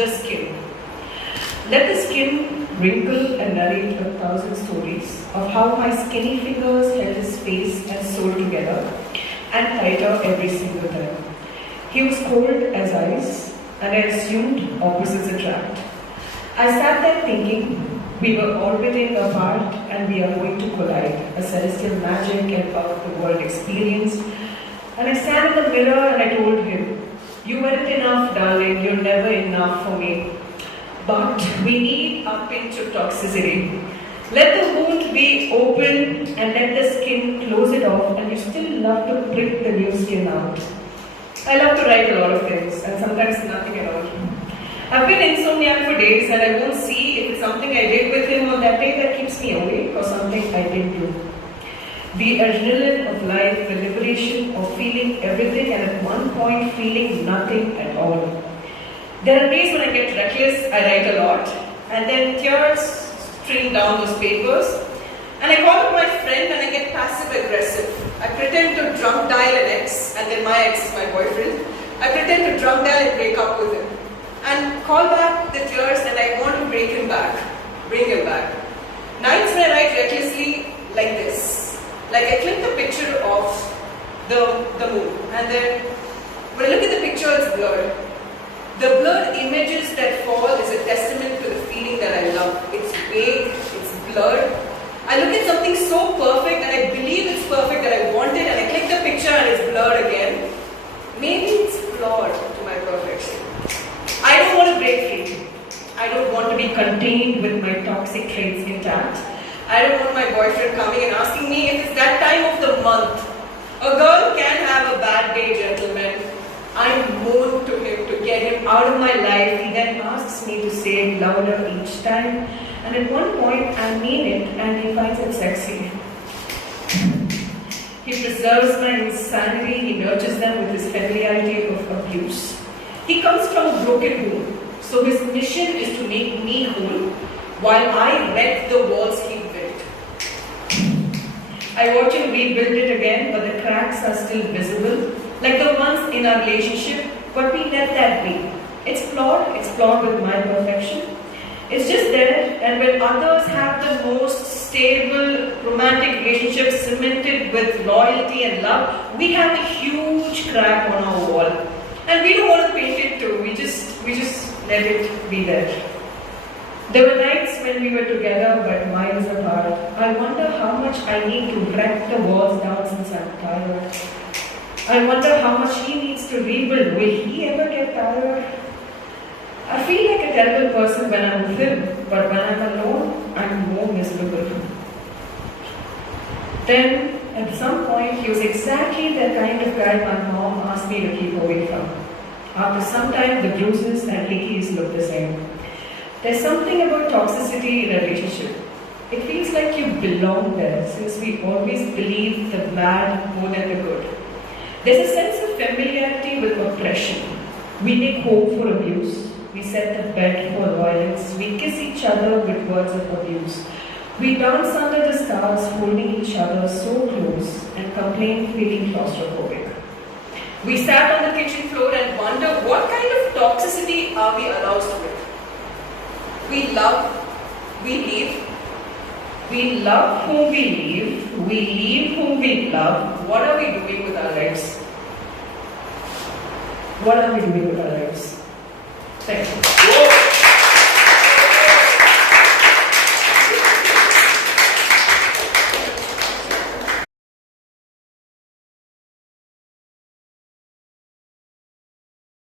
the skin. Let the skin wrinkle and narrate 1,000 stories of how my skinny fingers held his face and soul together and tighter every single time. He was cold as ice, and I assumed opposites attract. I sat there thinking we were orbiting apart and we are going to collide, a celestial magic and out of the world experience. And I sat in the mirror and I told him, "You weren't enough, darling, you're never enough for me. But we need a pinch of toxicity. Let the wound be open and let the skin close it off, and you still love to prick the new skin out." I love to write a lot of things, and sometimes nothing at all. I've been insomniac for days, and I won't see if it's something I did with him on that day that keeps me awake or something I didn't do. The adrenaline of life, the liberation of feeling everything and at one point feeling nothing at all. There are days when I get reckless, I write a lot, and then tears stream down those papers, and I call up my friend and I get passive aggressive. I pretend to drunk dial an ex, and then my ex is my boyfriend. I pretend to drunk dial and break up with him, and call back the tears, and I want to bring him back. Nights when I write recklessly like this, like I click the picture of the moon, and then when I look at the picture, it's blurred. The blurred images that fall is a testament to the feeling that I love. It's vague, it's blurred. I look at something so perfect and I believe it's perfect that I want it, and I click the picture and it's blurred again. Maybe it's flawed to my perfection. I don't want to break free. I don't want to be contained with my toxic traits intact. I don't want my boyfriend coming and asking me if it's that time of the month. A girl can have a bad day, gentlemen. I moan to him to get him out of my life. He then asks me to say it louder each time. And at one point, I mean it, and he finds it sexy. He preserves my insanity. He nurtures them with his familiarity of abuse. He comes from a broken home, so his mission is to make me whole, while I wreck the walls he built. I watch him rebuild it again, but the cracks are still visible, like the ones in our relationship, but we let that be. It's flawed with my perfection. It's just there, and when others have the most stable romantic relationship cemented with loyalty and love, we have a huge crack on our wall. And we don't want to paint it too, we just let it be there. There were nights when we were together but miles apart. I wonder how much I need to wreck the walls down since I'm tired. I wonder how much he needs to rebuild. Will he ever get tired? I feel like a terrible person when I'm with him, but when I'm alone, I'm more miserable. Then, at some point, he was exactly the kind of guy my mom asked me to keep away from. After some time, the bruises and ickies look the same. There's something about toxicity in a relationship. It feels like you belong there, since we always believe the bad more than the good. There's a sense of familiarity with oppression. We make hope for abuse. We set the bed for violence. We kiss each other with words of abuse. We dance under the stars, holding each other so close, and complain feeling claustrophobic. We sat on the kitchen floor and wonder what kind of toxicity are we aroused with. We love, we leave. We love whom we leave. We leave whom we love. What are we doing with our lives? What are we doing with our lives? Thank you.